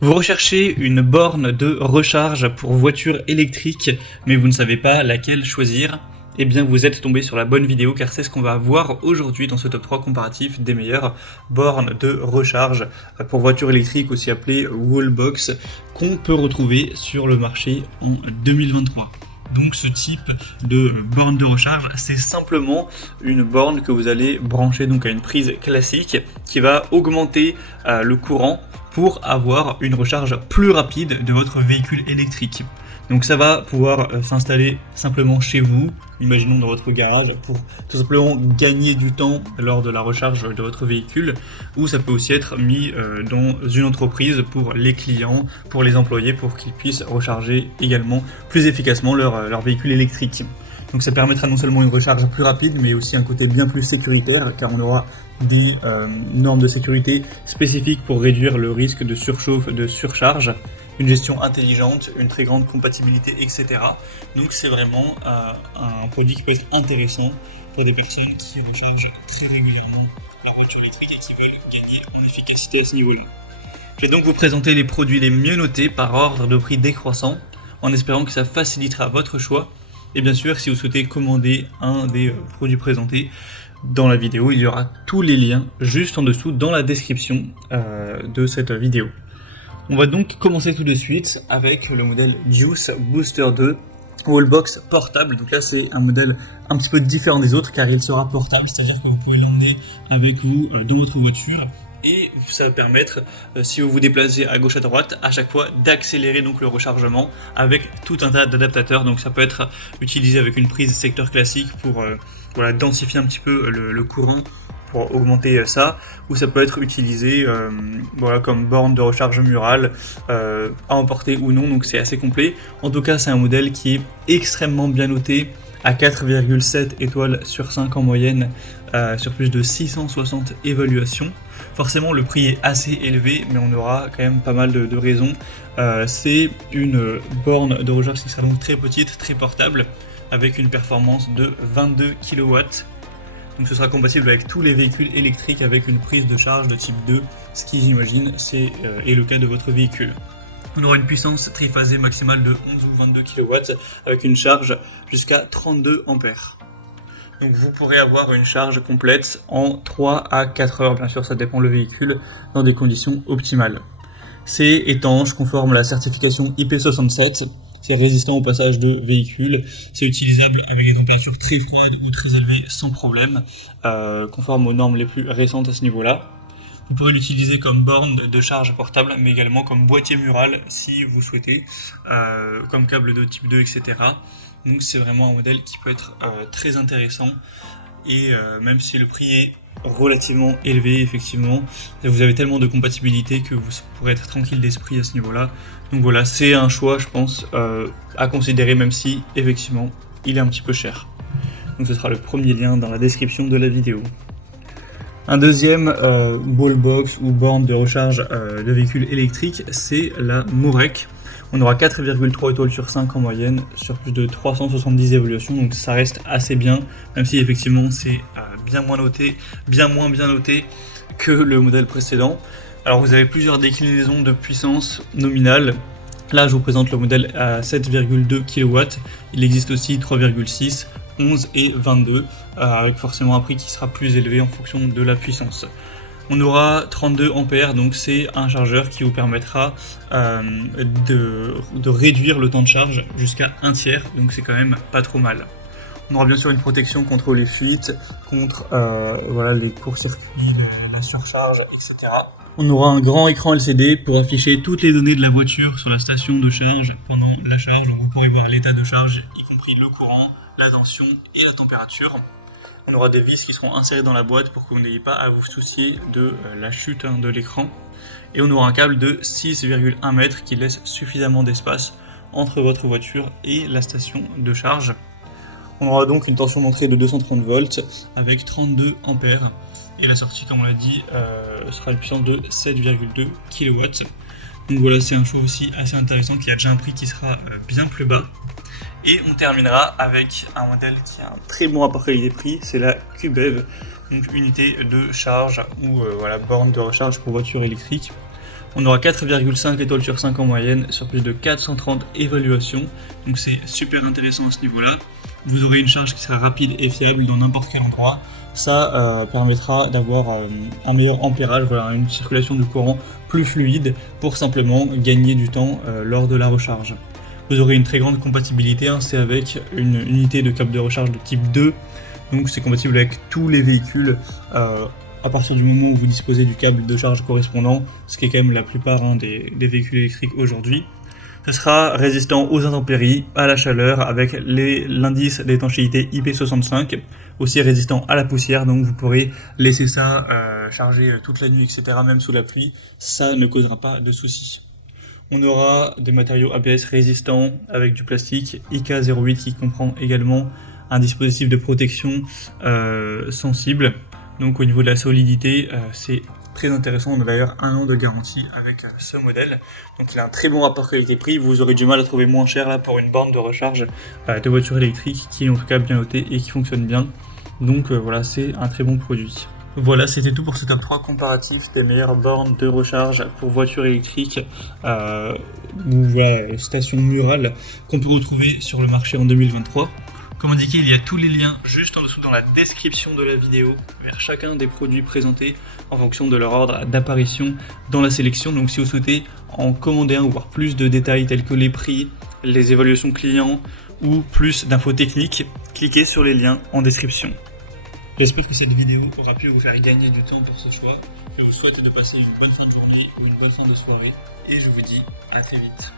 Vous recherchez une borne de recharge pour voiture électrique, mais vous ne savez pas laquelle choisir? Eh bien vous êtes tombé sur la bonne vidéo car c'est ce qu'on va voir aujourd'hui dans ce top 3 comparatif des meilleures bornes de recharge pour voiture électrique, aussi appelée Wallbox, qu'on peut retrouver sur le marché en 2023. Donc ce type de borne de recharge, c'est simplement une borne que vous allez brancher donc à une prise classique qui va augmenter le courant pour avoir une recharge plus rapide de votre véhicule électrique. Donc ça va pouvoir s'installer simplement chez vous, imaginons dans votre garage, pour tout simplement gagner du temps lors de la recharge de votre véhicule, ou ça peut aussi être mis dans une entreprise pour les clients, pour les employés, pour qu'ils puissent recharger également plus efficacement leur véhicule électrique. Donc ça permettra non seulement une recharge plus rapide, mais aussi un côté bien plus sécuritaire, car on aura des normes de sécurité spécifiques pour réduire le risque de surchauffe, de surcharge, une gestion intelligente, une très grande compatibilité, etc. Donc c'est vraiment un produit qui peut être intéressant pour des personnes qui rechargent très régulièrement leur voiture électrique et qui veulent gagner en efficacité à ce niveau-là. Je vais donc vous présenter les produits les mieux notés par ordre de prix décroissant, en espérant que ça facilitera votre choix. Et bien sûr, si vous souhaitez commander un des produits présentés dans la vidéo, il y aura tous les liens juste en dessous dans la description de cette vidéo. On va donc commencer tout de suite avec le modèle Juice Booster 2 Wallbox portable. Donc là c'est un modèle un petit peu différent des autres car il sera portable, c'est-à-dire que vous pouvez l'emmener avec vous dans votre voiture et ça va permettre, si vous vous déplacez à gauche à droite, à chaque fois d'accélérer donc le rechargement avec tout un tas d'adaptateurs. Donc ça peut être utilisé avec une prise secteur classique pour densifier un petit peu le courant, pour augmenter ça, ou ça peut être utilisé comme borne de recharge murale, à emporter ou non, donc c'est assez complet. En tout cas c'est un modèle qui est extrêmement bien noté, à 4,7 étoiles sur 5 en moyenne, sur plus de 660 évaluations. Forcément le prix est assez élevé, mais on aura quand même pas mal de raisons. C'est une borne de recharge qui sera donc très petite, très portable, avec une performance de 22 kW. Donc ce sera compatible avec tous les véhicules électriques avec une prise de charge de type 2, ce qui j'imagine est le cas de votre véhicule. On aura une puissance triphasée maximale de 11 ou 22 kW avec une charge jusqu'à 32 ampères. Donc vous pourrez avoir une charge complète en 3 à 4 heures, bien sûr ça dépend le véhicule, dans des conditions optimales. C'est étanche, conforme à la certification IP67. C'est résistant au passage de véhicules, c'est utilisable avec des températures très froides ou très élevées sans problème, conforme aux normes les plus récentes à ce niveau-là. Vous pourrez l'utiliser comme borne de charge portable, mais également comme boîtier mural si vous souhaitez, comme câble de type 2, etc. Donc c'est vraiment un modèle qui peut être très intéressant, et même si le prix est relativement élevé, effectivement, vous avez tellement de compatibilité que vous pourrez être tranquille d'esprit à ce niveau-là. Donc voilà, c'est un choix, je pense, à considérer, même si, effectivement, il est un petit peu cher. Donc ce sera le premier lien dans la description de la vidéo. Un deuxième wallbox ou borne de recharge de véhicules électriques, c'est la Morek. On aura 4,3 étoiles sur 5 en moyenne, sur plus de 370 évaluations, donc ça reste assez bien, même si effectivement c'est bien moins bien noté que le modèle précédent. Alors vous avez plusieurs déclinaisons de puissance nominale. Là je vous présente le modèle à 7,2 kW, il existe aussi 3,6, 11 et 22, avec forcément un prix qui sera plus élevé en fonction de la puissance. On aura 32 ampères, donc c'est un chargeur qui vous permettra de réduire le temps de charge jusqu'à un tiers, donc c'est quand même pas trop mal. On aura bien sûr une protection contre les fuites, contre les courts-circuits, la surcharge, etc. On aura un grand écran LCD pour afficher toutes les données de la voiture sur la station de charge pendant la charge, donc vous pourrez voir l'état de charge, y compris le courant, la tension et la température. On aura des vis qui seront insérées dans la boîte pour que vous n'ayez pas à vous soucier de la chute de l'écran. Et on aura un câble de 6,1 mètres qui laisse suffisamment d'espace entre votre voiture et la station de charge. On aura donc une tension d'entrée de 230 volts avec 32 ampères. Et la sortie, comme on l'a dit, sera une puissance de 7,2 kW. Donc voilà, c'est un choix aussi assez intéressant qui a déjà un prix qui sera bien plus bas. Et on terminera avec un modèle qui a un très bon rapport qualité-prix, c'est la QBEV, donc unité de charge ou borne de recharge pour voiture électrique. On aura 4,5 étoiles sur 5 en moyenne sur plus de 430 évaluations. Donc c'est super intéressant à ce niveau-là. Vous aurez une charge qui sera rapide et fiable dans n'importe quel endroit. Ça permettra d'avoir un meilleur ampérage, voilà, une circulation du courant plus fluide pour simplement gagner du temps lors de la recharge. Vous aurez une très grande compatibilité, c'est avec une unité de câble de recharge de type 2, donc c'est compatible avec tous les véhicules à partir du moment où vous disposez du câble de charge correspondant, ce qui est quand même la plupart des véhicules électriques aujourd'hui. Ce sera résistant aux intempéries, à la chaleur, avec l'indice d'étanchéité IP65, aussi résistant à la poussière, donc vous pourrez laisser ça charger toute la nuit, etc., même sous la pluie, ça ne causera pas de soucis. On aura des matériaux ABS résistants avec du plastique IK08 qui comprend également un dispositif de protection sensible. Donc au niveau de la solidité, c'est très intéressant. On a d'ailleurs 1 an de garantie avec ce modèle. Donc il a un très bon rapport qualité-prix. Vous aurez du mal à trouver moins cher là pour une borne de recharge de voiture électrique qui est en tout cas bien notée et qui fonctionne bien. Donc voilà, c'est un très bon produit. Voilà, c'était tout pour ce top 3 comparatif des meilleures bornes de recharge pour voitures électriques ou stations murales qu'on peut retrouver sur le marché en 2023. Comme indiqué, il y a tous les liens juste en dessous dans la description de la vidéo vers chacun des produits présentés en fonction de leur ordre d'apparition dans la sélection. Donc si vous souhaitez en commander un ou voir plus de détails tels que les prix, les évaluations clients ou plus d'infos techniques, cliquez sur les liens en description. J'espère que cette vidéo aura pu vous faire gagner du temps pour ce choix. Je vous souhaite de passer une bonne fin de journée ou une bonne fin de soirée et je vous dis à très vite.